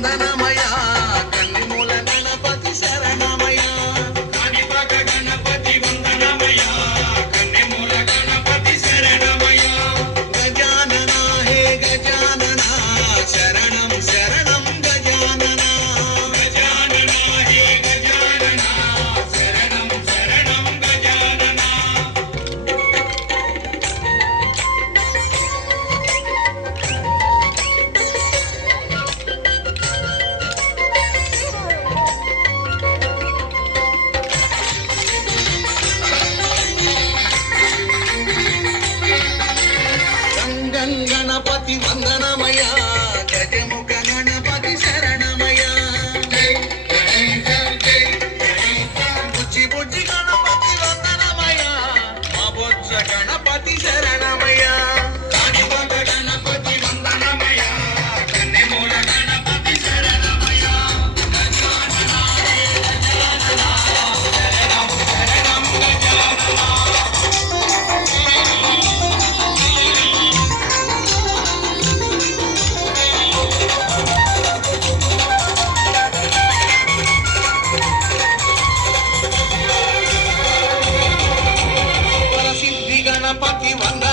Then I'm. பத்தி வந்தனம் வந்த